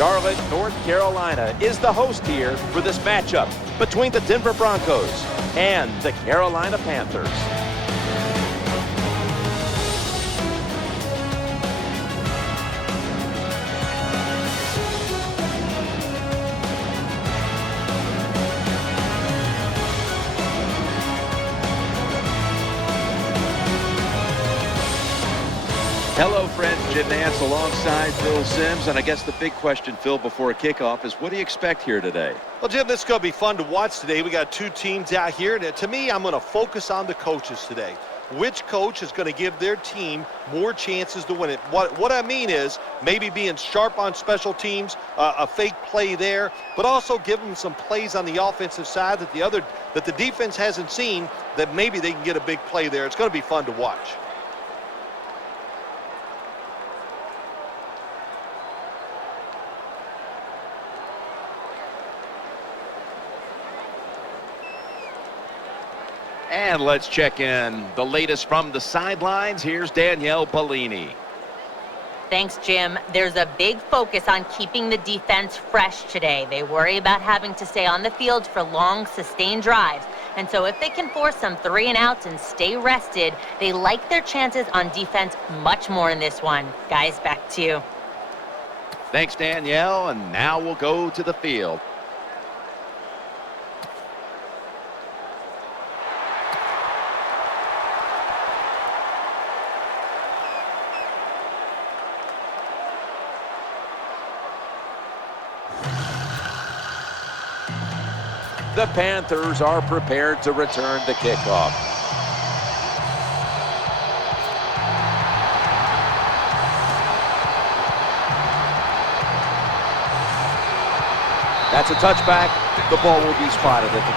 Charlotte, North Carolina is the host here for this matchup between the Denver Broncos and the Carolina Panthers. Hello, friends. Jim Nance alongside Phil Simms. And I guess the big question, Phil, before a kickoff is what do you expect here today? Well, Jim, this is going to be fun to watch today. We got two teams out here. And to me, I'm going to focus on the coaches today. Which coach is going to give their team more chances to win it? What I mean is maybe being sharp on special teams, a fake play there, but also give them some plays on the offensive side that the defense hasn't seen, that maybe they can get a big play there. It's going to be fun to watch. And let's check in the latest from the sidelines. Here's Danielle Bellini. Thanks, Jim. There's a big focus on keeping the defense fresh today. They worry about having to stay on the field for long, sustained drives. And so if they can force some 3-and-outs and stay rested, they like their chances on defense much more in this one. Guys, back to you. Thanks, Danielle. And now we'll go to the field. The Panthers are prepared to return the kickoff. That's a touchback. The ball will be spotted at the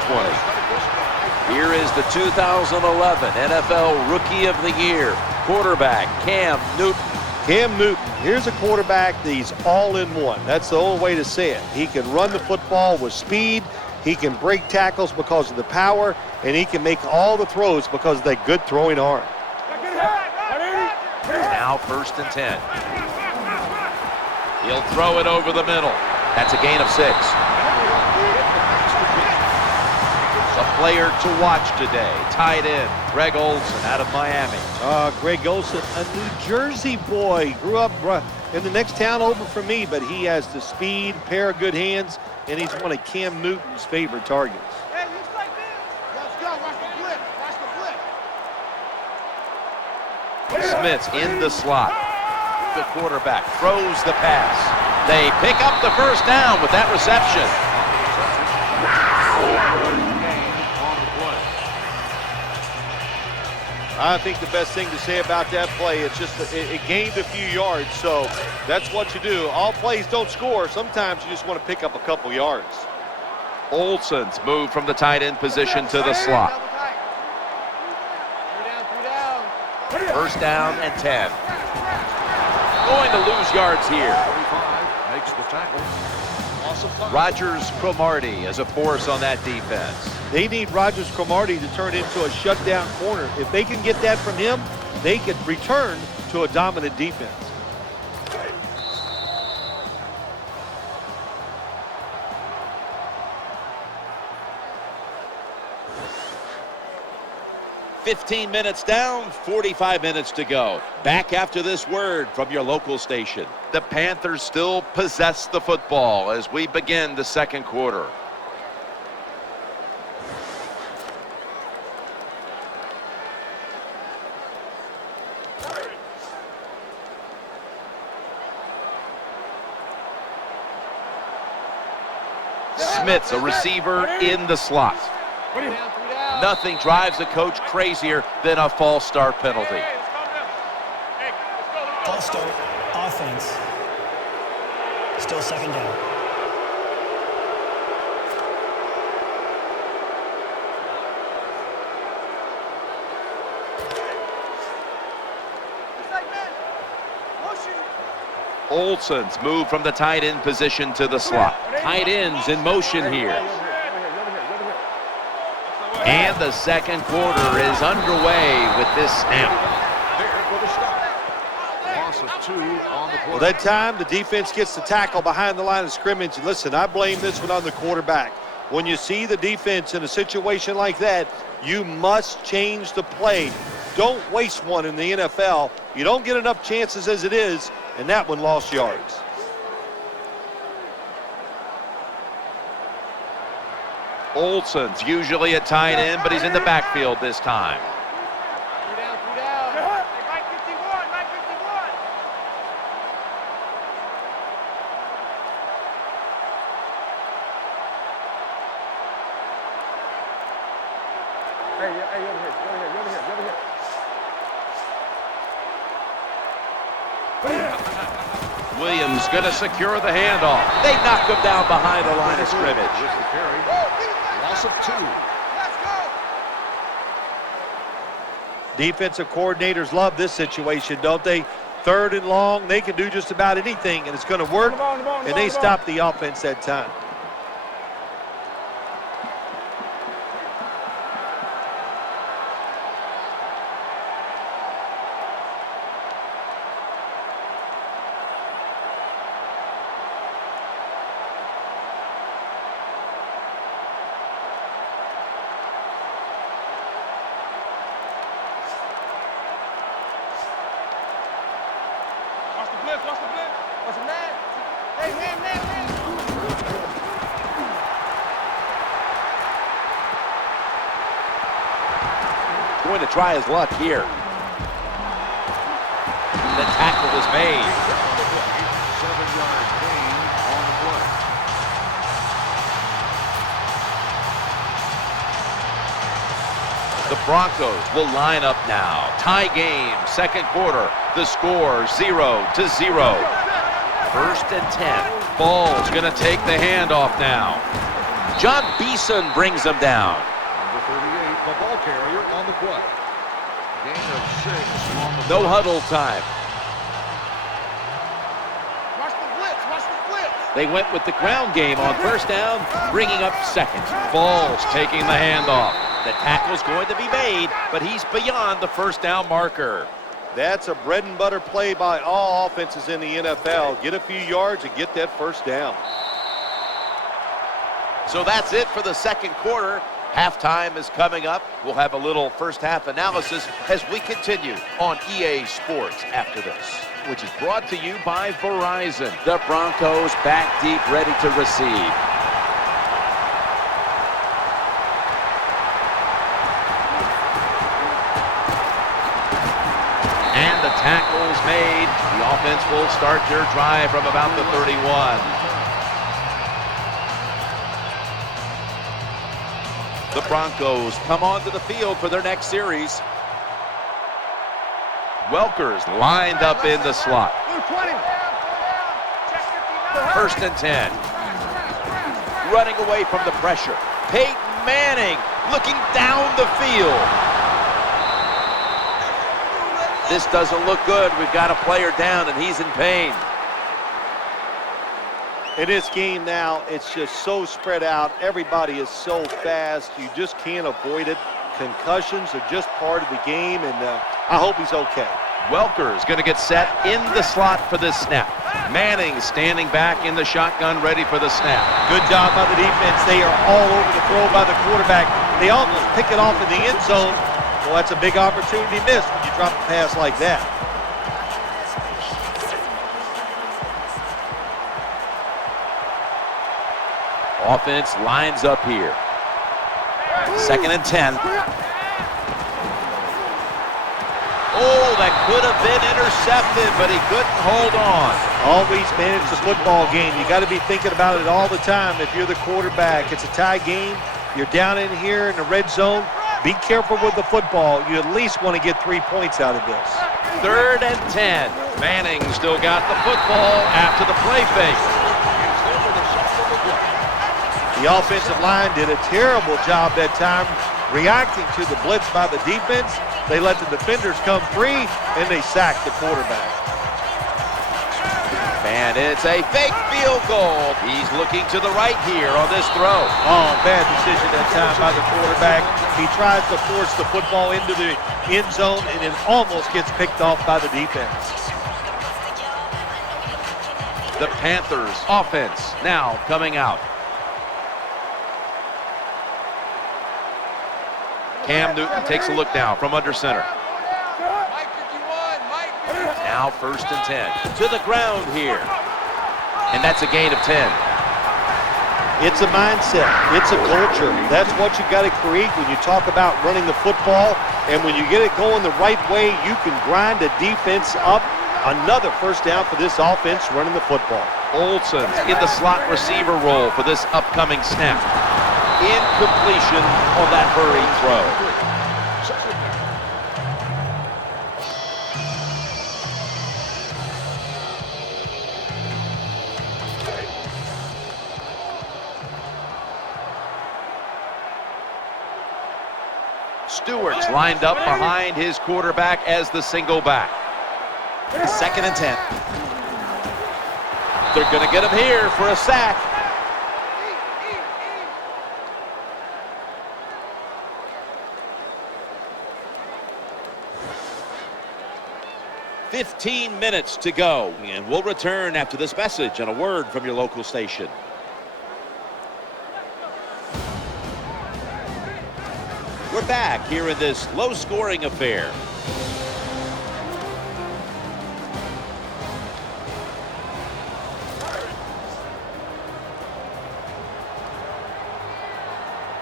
20. Here is the 2011 NFL Rookie of the Year, quarterback Cam Newton. Cam Newton, here's a quarterback that he's all in one. That's the only way to say it. He can run the football with speed. He can break tackles because of the power, and he can make all the throws because of that good throwing arm. Now 1st and 10. He'll throw it over the middle. That's a gain of 6. A player to watch today, tight end, Greg Olsen out of Miami. Greg Olsen, a New Jersey boy, grew up in the next town over from me, but he has the speed, pair of good hands, and he's one of Cam Newton's favorite targets. Hey, looks like this. Let's go. Watch the blitz. Watch the blitz. Smith's in the slot. The quarterback throws the pass. They pick up the first down with that reception. I think the best thing to say about that play, it's just it gained a few yards, so that's what you do. All plays don't score. Sometimes you just want to pick up a couple yards. Olsen's moved from the tight end position to the slot. 1st down and 10. Going to lose yards here. Makes the tackle. Rogers Cromartie as a force on that defense. They need Rogers Cromartie to turn into a shutdown corner. If they can get that from him, they could return to a dominant defense. "15 minutes down, 45 minutes to go." Back after this word from your local station. The Panthers still possess the football as we begin the second quarter. Smith's a receiver in the slot. Nothing drives a coach crazier than a false start penalty. False start, offense. Still 2nd down. Olsen's moved from the tight end position to the slot. Tight ends in motion here. And the second quarter is underway with this snap. Loss of 2 on the play. Well, that time the defense gets the tackle behind the line of scrimmage. And listen, I blame this one on the quarterback. When you see the defense in a situation like that, you must change the play. Don't waste one in the NFL. You don't get enough chances as it is, and that one lost yards. Olsen's usually at tight end, but he's in the backfield this time. Williams going to secure the handoff. They knock him down behind the line of scrimmage. Loss of 2. Let's go. Defensive coordinators love this situation, don't they? 3rd and long, they can do just about anything, and it's going to work, and they stop the offense that time. Going to try his luck here. The tackle is made. 7-yard gain on the play. The Broncos will line up now. Tie game, 2nd quarter. The score 0-0. 1st and 10. Ball's going to take the handoff now. John Beeson brings him down. Number 38, the ball carrier on the play. Gain of 6 on the No play. huddle time. Watch the blitz. Watch the blitz. They went with the ground game on 1st down, bringing up 2nd. Ball's taking the handoff. The tackle's going to be made, but he's beyond the 1st down marker. That's a bread and butter play by all offenses in the NFL. Get a few yards and get that 1st down. So that's it for the 2nd quarter. Halftime is coming up. We'll have a little first half analysis as we continue on EA Sports after this, which is brought to you by Verizon. The Broncos back deep, ready to receive. And the tackle's made. The offense will start their drive from about the 31. The Broncos come onto the field for their next series. Welker's lined up in the slot. 1st and 10. Running away from the pressure. Peyton Manning looking down the field. This doesn't look good. We've got a player down, and he's in pain. In this game now, it's just so spread out. Everybody is so fast. You just can't avoid it. Concussions are just part of the game, and I hope he's okay. Welker's going to get set in the slot for this snap. Manning standing back in the shotgun, ready for the snap. Good job by the defense. They are all over the throw by the quarterback. They almost pick it off in the end zone. Well, that's a big opportunity missed when you drop a pass like that. Offense lines up here. 2nd and 10. Oh, that could have been intercepted, but he couldn't hold on. Always manage the football game. You got to be thinking about it all the time. If you're the quarterback, it's a tie game. You're down in here in the red zone. Be careful with the football. You at least want to get 3 points out of this. 3rd and 10. Manning still got the football after the play fake. The offensive line did a terrible job that time reacting to the blitz by the defense. They let the defenders come free, and they sacked the quarterback. And it's a fake field goal. He's looking to the right here on this throw. Oh, bad decision that time by the quarterback. He tries to force the football into the end zone, and it almost gets picked off by the defense. The Panthers offense now coming out. Cam Newton takes a look now from under center. Mike 51, Mike 51. Now 1st and 10. To the ground here. And that's a gain of 10. It's a mindset. It's a culture. That's what you got to create when you talk about running the football. And when you get it going the right way, you can grind the defense up. Another first down for this offense running the football. Olsen's in the slot receiver role for this upcoming snap. Incompletion on that hurried throw. Stewart's lined up behind his quarterback as the single back. 2nd and 10. They're going to get him here for a sack. "15 minutes to go, and we'll return after this message and a word from your local station." We're back here in this low-scoring affair.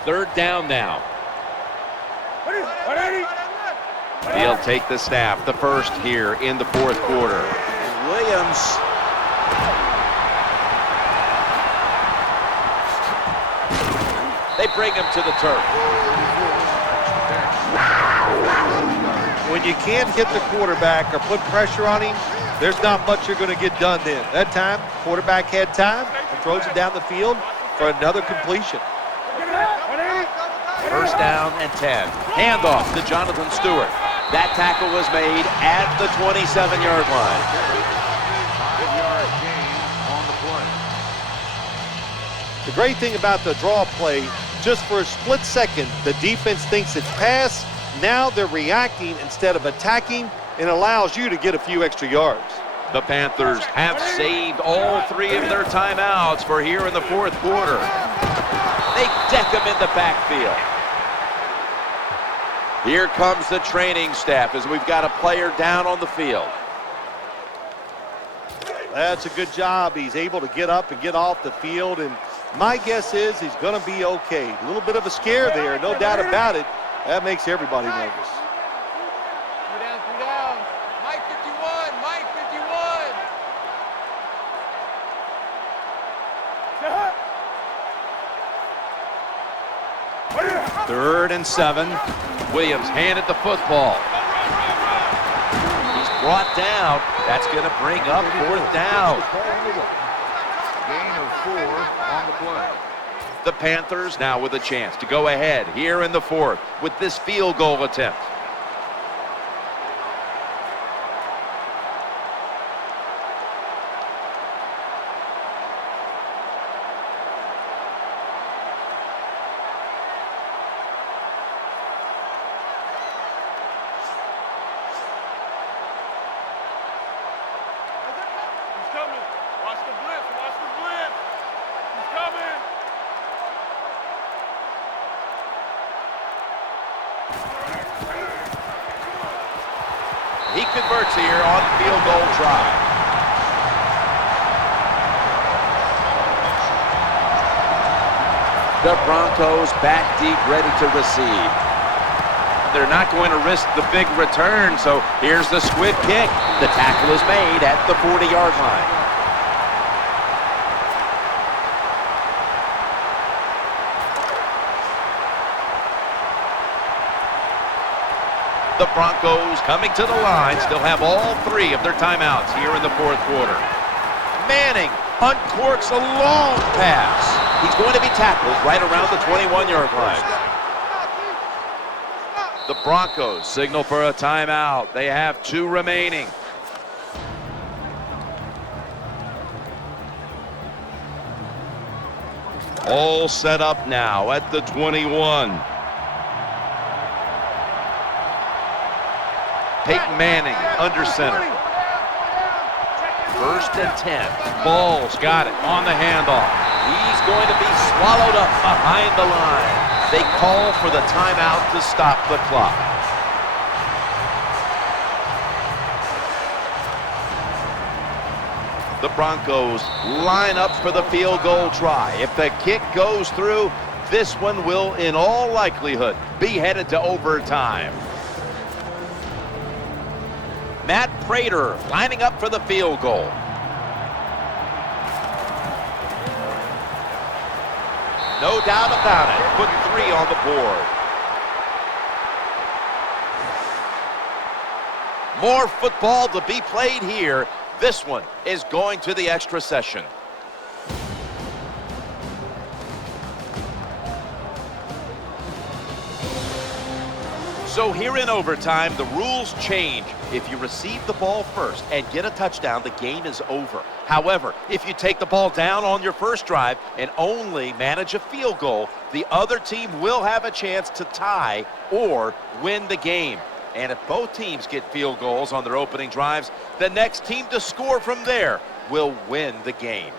Third down now. He'll take the snap, the first here in the 4th quarter. Williams. They bring him to the turf. When you can't hit the quarterback or put pressure on him, there's not much you're going to get done then. That time, quarterback had time and throws it down the field for another completion. 1st down and 10. Handoff to Jonathan Stewart. That tackle was made at the 27-yard line. 5-yard gain on the play. The great thing about the draw play, just for a split second, the defense thinks it's pass. Now they're reacting instead of attacking, and allows you to get a few extra yards. The Panthers have saved all 3 of their timeouts for here in the 4th quarter. They deck him in the backfield. Here comes the training staff as we've got a player down on the field. That's a good job. He's able to get up and get off the field, and my guess is he's going to be okay. A little bit of a scare there, no doubt about it. That makes everybody nervous. 3 down. Mike 51, Mike 51. 3rd and 7. Williams handed the football. He's brought down. That's going to bring up 4th down. Gain of 4 on the play. The Panthers now with a chance to go ahead here in the 4th with this field goal attempt. He's coming. Watch the blitz. Watch the blitz. He's coming. He converts here on the field goal try. The Broncos back deep, ready to receive. They're not going to risk the big return, so here's the squib kick. The tackle is made at the 40-yard line. The Broncos coming to the line, still have all 3 of their timeouts here in the 4th quarter. Manning uncorks a long pass. He's going to be tackled right around the 21-yard line. The Broncos signal for a timeout. They have 2 remaining. All set up now at the 21. Peyton Manning under center. 1st and 10. Ball's got it on the handoff. He's going to be swallowed up behind the line. They call for the timeout to stop the clock. The Broncos line up for the field goal try. If the kick goes through, this one will, in all likelihood, be headed to overtime. Matt Prater lining up for the field goal. No doubt about it. Put 3 on the board. More football to be played here. This one is going to the extra session. So here in overtime, the rules change. If you receive the ball first and get a touchdown, the game is over. However, if you take the ball down on your first drive and only manage a field goal, the other team will have a chance to tie or win the game. And if both teams get field goals on their opening drives, the next team to score from there will win the game.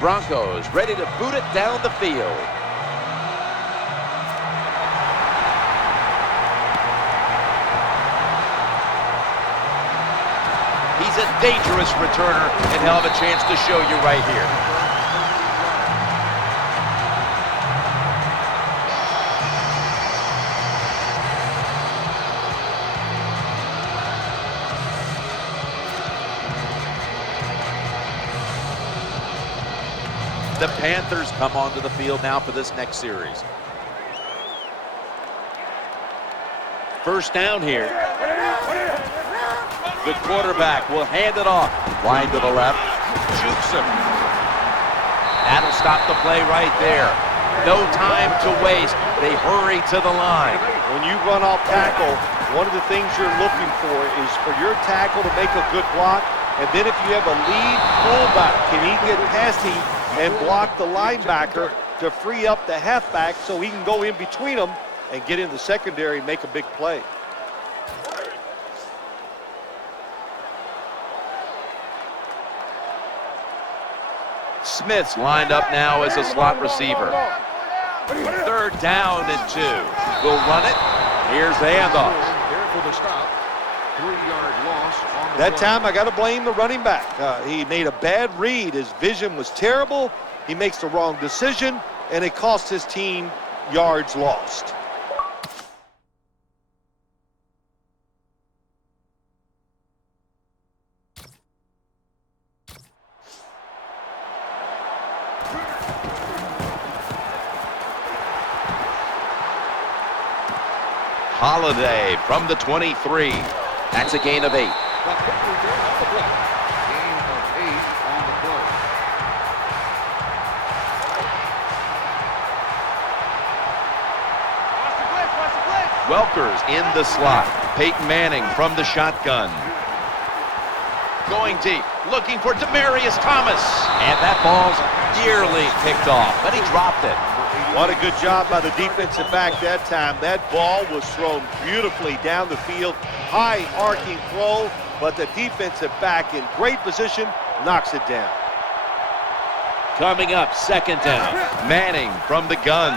Broncos ready to boot it down the field. He's a dangerous returner, and he'll have a chance to show you right here. The Panthers come onto the field now for this next series. First down here. The quarterback will hand it off. Line to the left. Jukes him. That'll stop the play right there. No time to waste. They hurry to the line. When you run off tackle, one of the things you're looking for is for your tackle to make a good block. And then if you have a lead fullback, can he get past him and block the linebacker to free up the halfback so he can go in between them and get in the secondary and make a big play. Smith's lined up now as a slot receiver. 3rd down and 2. We'll run it. Here's the handoff. There for the stop. 3-yard loss on the That play. time I got to blame the running back. He made a bad read. His vision was terrible. He makes the wrong decision, and it cost his team yards lost. Holiday from the 23. That's a gain of 8. The quick return on the play. Gain of 8 on the play. Welker's in the slot. Peyton Manning from the shotgun. Going deep, looking for Demaryius Thomas. And that ball's nearly picked off, but he dropped it. What a good job by the defensive back that time. That ball was thrown beautifully down the field. High arcing throw, but the defensive back in great position knocks it down. Coming up, 2nd down. Manning from the gun.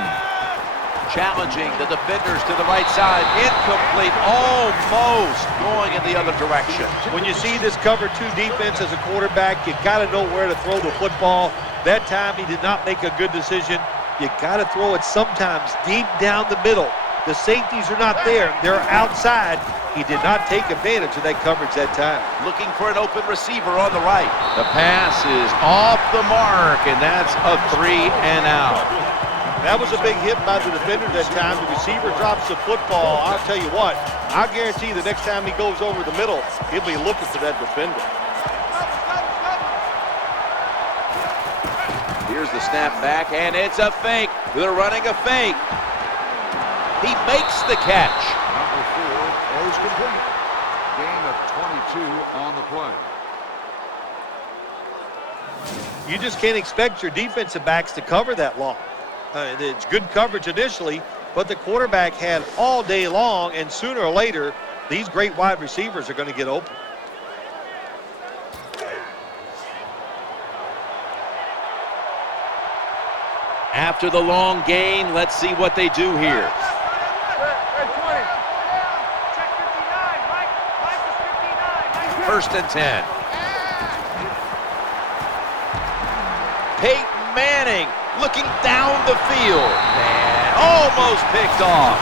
Challenging the defenders to the right side. Incomplete, almost going in the other direction. When you see this cover 2 defense as a quarterback, you got to know where to throw the football. That time he did not make a good decision. You got to throw it sometimes deep down the middle. The safeties are not there. They're outside. He did not take advantage of that coverage that time. Looking for an open receiver on the right. The pass is off the mark, and that's a 3 and out. That was a big hit by the defender that time. The receiver drops the football. I'll tell you what, I guarantee the next time he goes over the middle, he'll be looking for that defender. Here's the snap back, and it's a fake. They're running a fake. He makes the catch. Incomplete. Gain of 22 on the play. You just can't expect your defensive backs to cover that long. It's good coverage initially, but the quarterback had all day long, and sooner or later, these great wide receivers are going to get open. After the long gain, let's see what they do here. First and 10. Peyton Manning looking down the field. And almost picked off.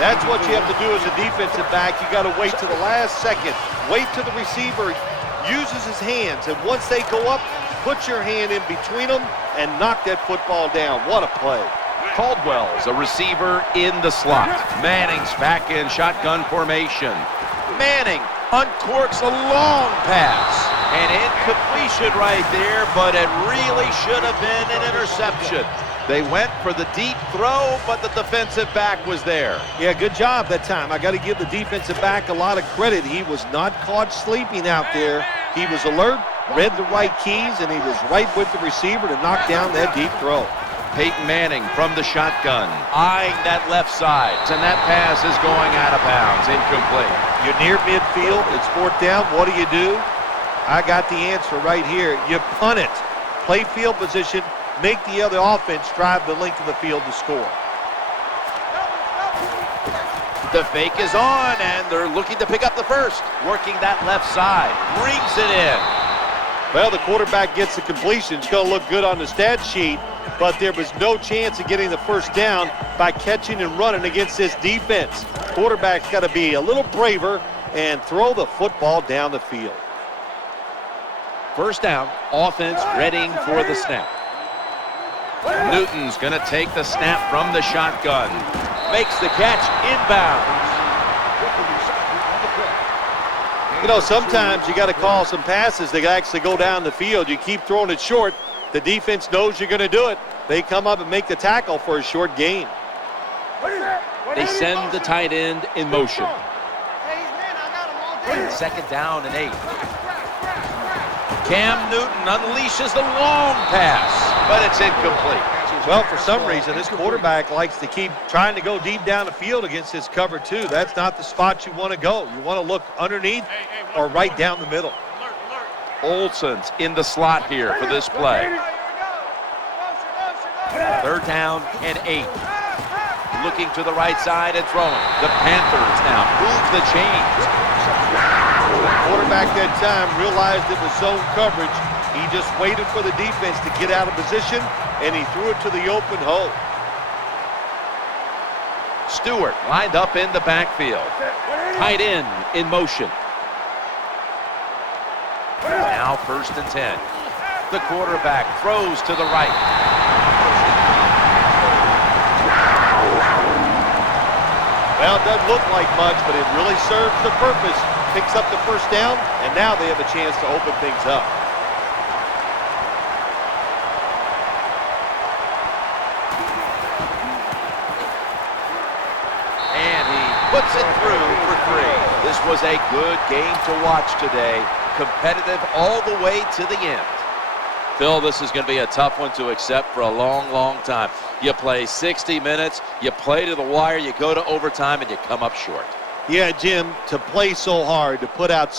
That's what you have to do as a defensive back. You got to wait to the last second. Wait till the receiver uses his hands, and once they go up, put your hand in between them and knock that football down. What a play. Caldwell's a receiver in the slot. Manning's back in shotgun formation. Manning uncorks a long pass. An incompletion right there, but it really should have been an interception. They went for the deep throw, but the defensive back was there. Yeah, good job that time. I got to give the defensive back a lot of credit. He was not caught sleeping out there. He was alert, read the right keys, and he was right with the receiver to knock down that deep throw. Peyton Manning from the shotgun, eyeing that left side, and that pass is going out of bounds, incomplete. You're near midfield, it's fourth down. What do? I got the answer right here. You punt it. Play field position, make the other offense drive the length of the field to score. The fake is on, and they're looking to pick up the first. Working that left side, brings it in. Well, the quarterback gets the completion. It's going to look good on the stat sheet, but there was no chance of getting the first down by catching and running against this defense. Quarterback's got to be a little braver and throw the football down the field. First down, offense readying for the snap. Newton's going to take the snap from the shotgun. Makes the catch inbounds. You know, sometimes you got to call some passes that actually go down the field. You keep throwing it short. The defense knows you're going to do it. They come up and make the tackle for a short gain. They send the tight end in motion. Second down and 8. Cam Newton unleashes the long pass, but it's incomplete. Well, for some reason, this quarterback likes to keep trying to go deep down the field against his cover two. That's not the spot you want to go. You want to look underneath or right down the middle. Olsen's in the slot here for this play. Third down and 8. Looking to the right side and throwing. The Panthers now move the chains. The quarterback that time realized it was zone coverage. He just waited for the defense to get out of position, and he threw it to the open hole. Stewart lined up in the backfield. Tight end in motion. Now first and 10. The quarterback throws to the right. Well, it doesn't look like much, but it really serves the purpose. Picks up the first down, and now they have a chance to open things up. And he puts it through for 3. This was a good game to watch today. Competitive all the way to the end. Phil, this is going to be a tough one to accept for a long, long time. You play 60 minutes, you play to the wire, you go to overtime, and you come up short. Yeah, Jim, to play so hard, to put out